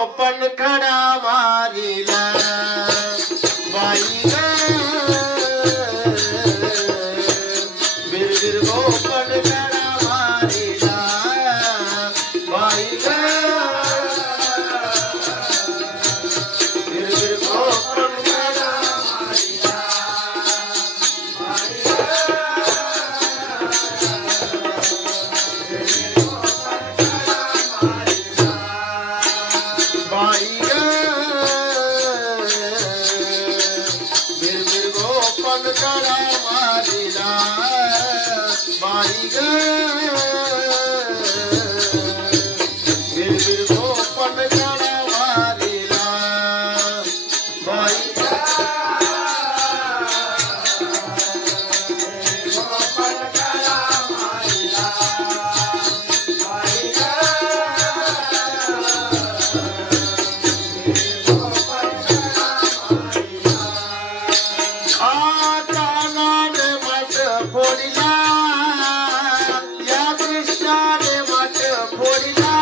गोपन खडा मारिला बाई ग बिरबिर गोपन खडा मारिला बाई ग बिरबिर गोपन खडा मारिला बाई ग बिरबिर गोपन खडा मारिला बाई ग बिरबिर गोपन खडा मारिला बाई ग गोपन खडा मारिला बाई ग आता नाने मठ फोडिला या कृष्णाने मठ फोडिला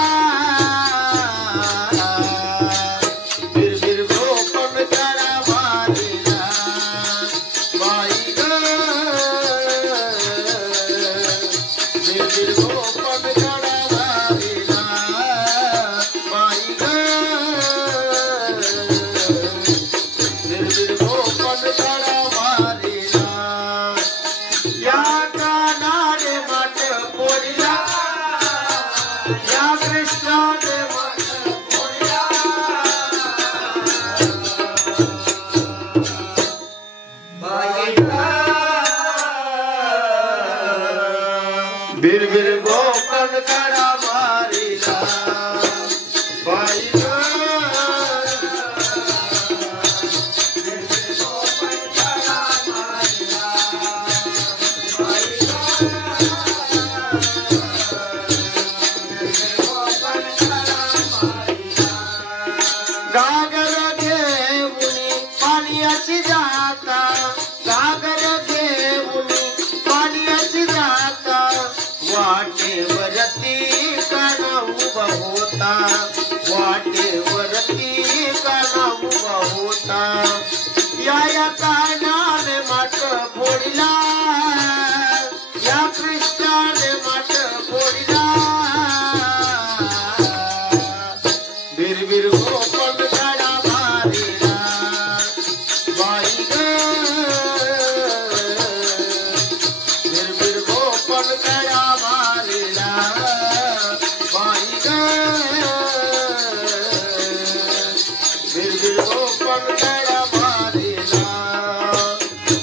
बिरबिर गोपन खडा मारिला बाई ग बिरबिर गोपन खडा मारिला बाई ग बिरबिर गोपन खडा मारिला या कानाने मठ फोडिला या कृष्णाने मठ फोडिला बाई ग बिरबिर गोपन खडा मारिला बाई ग गागर घेऊनी पाण्याची जाता गागर घेऊनी पाण्याची जाता वाटेवरती काना उभा होता वाटेवरती काना उभा होता या कानाने मठ फोडिला या कृष्णाने मठ फोडिला बिरबिर गोपन खडा मारिला बाई ग बिरबिर गोपन खडा मारिला बाई ग बिरबिर गोपन खडा मारिला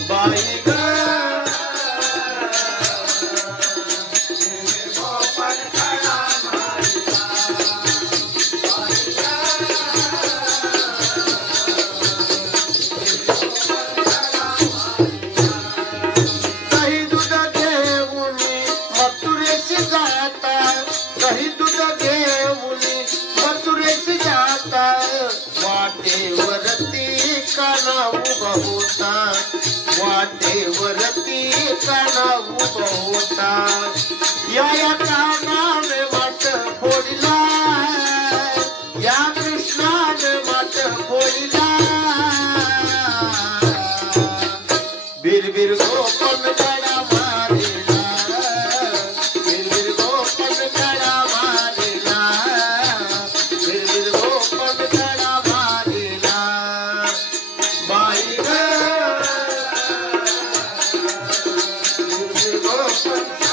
बाई ग बिरबिर गोपन खडा मारिला दही दूध घेऊनी मथुरेशी जाता दही दूध घेऊनी मथुरेशी जाता वाटेवरती काना उभा होता वाटेवरती काना उभा होता या कानाने मठ फोडिला या कृष्णाने मठ फोडिला बिरबिर गोपन खडा मारिला बिरबिर गोपन खडा मारिला बिरबिर गोपन खडा मारिला बाई ग बिरबिर गोपन